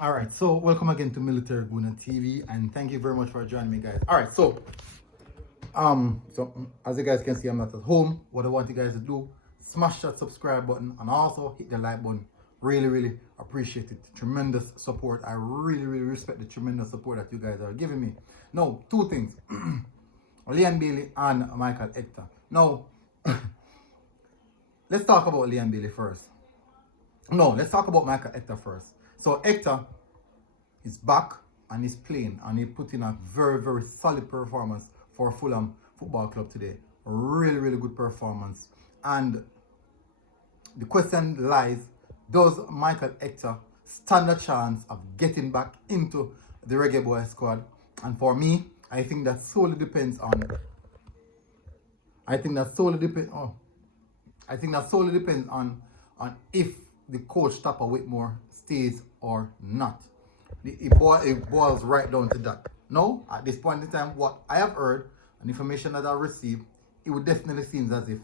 All right, so welcome again to Military Guna TV, and thank you very much for joining me, guys. All right, so as you guys can see, I'm not at home. What I want you guys to do, smash that subscribe button and also hit the like button. Really appreciate it. Tremendous support. I really respect the tremendous support that you guys are giving me. Now, two things: Leon Bailey and Michael Hector. Now, let's talk about Leon Bailey first. No, let's talk about Michael Hector first. So Hector is back and he's playing and he put in a very solid performance for Fulham Football Club today. Really good performance. And the question lies, does Michael Hector stand a chance of getting back into the Reggae Boy squad? And for me, I think that solely depends on if the coach Tapper Whitmore stays or not. It boils right down to that. No, at this point in time, what I have heard and information that I received, it would definitely seem as if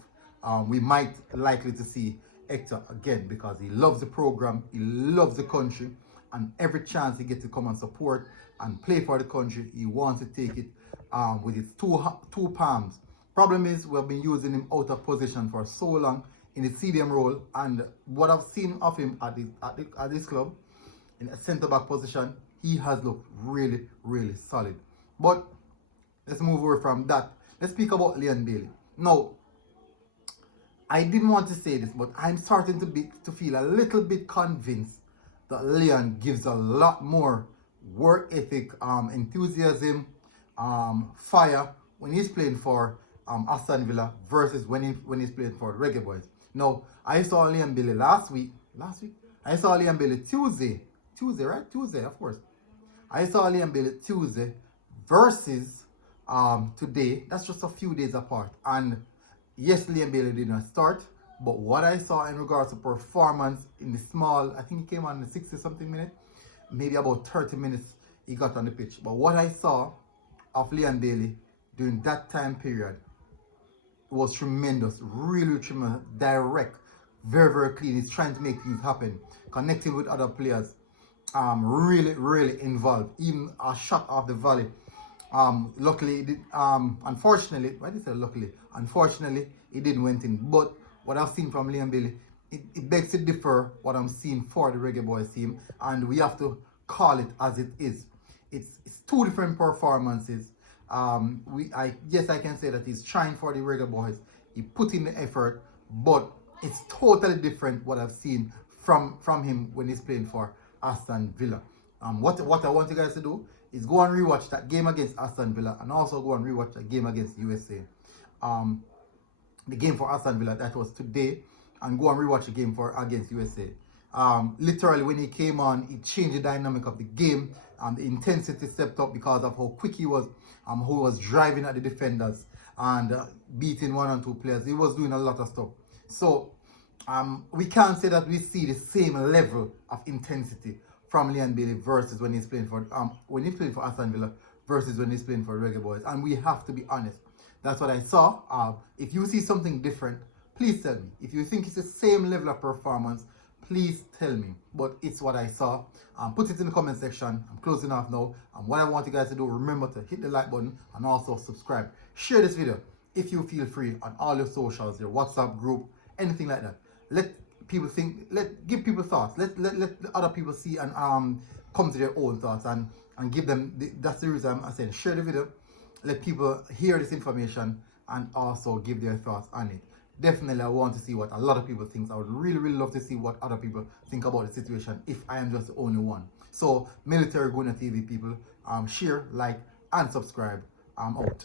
we might likely to see Hector again because he loves the program, he loves the country, and every chance he gets to come and support and play for the country, he wants to take it with his two palms. Problem is, we've been using him out of position for so long in the CDM role, and what I've seen of him at this club in a centre back position, he has looked really solid. But let's move away from that. Let's speak about Leon Bailey. Now, I didn't want to say this, but I'm starting to feel a little bit convinced that Leon gives a lot more work ethic, enthusiasm, fire when he's playing for Aston Villa versus when he's playing for Reggae Boys. Now, I saw Leon Bailey last week. I saw Leon Bailey Tuesday, right? Tuesday, of course. I saw Leon Bailey Tuesday versus today. That's just a few days apart. And yes, Leon Bailey did not start, but what I saw in regards to performance in the small, I think he came on the 60 something minute, maybe about 30 minutes he got on the pitch. But what I saw of Leon Bailey during that time period was tremendous, really tremendous, direct, very clean. He's trying to make things happen, connecting with other players, really involved. Even a shot off the volley. Luckily, unfortunately, why did I say luckily? Unfortunately, it didn't went in. But what I've seen from Leon Bailey, it begs to differ what I'm seeing for the Reggae Boys team, and we have to call it as it is. It's two different performances. Yes, I can say that he's trying for the Reggae Boys. He put in the effort, but it's totally different what I've seen from him when he's playing for Aston Villa. What I want you guys to do is go and rewatch that game against Aston Villa and also go and rewatch that game against USA. The game for Aston Villa, that was today, and go and rewatch the game against USA. Literally, when he came on, it changed the dynamic of the game. The intensity stepped up because of how quick he was, who was driving at the defenders and beating 1 and 2 players. He was doing a lot of stuff. So we can't say that we see the same level of intensity from Leon Bailey versus when he's playing for Aston Villa versus when he's playing for Reggae Boys. And we have to be honest. That's what I saw. If you see something different, please tell me. If you think it's the same level of performance, please tell me. But it's what I saw. Put it in the comment section. I'm closing off now. And what I want you guys to do, remember to hit the like button and also subscribe. Share this video if you feel free on all your socials, your WhatsApp group, anything like that. Let people think, give people thoughts. Let other people see and come to their own thoughts and give them, that's the reason I'm saying share the video. Let people hear this information and also give their thoughts on it. Definitely, I want to see what a lot of people think. I would really love to see what other people think about the situation if I am just the only one. So, Military Guna TV people, share, like, and subscribe. I'm out.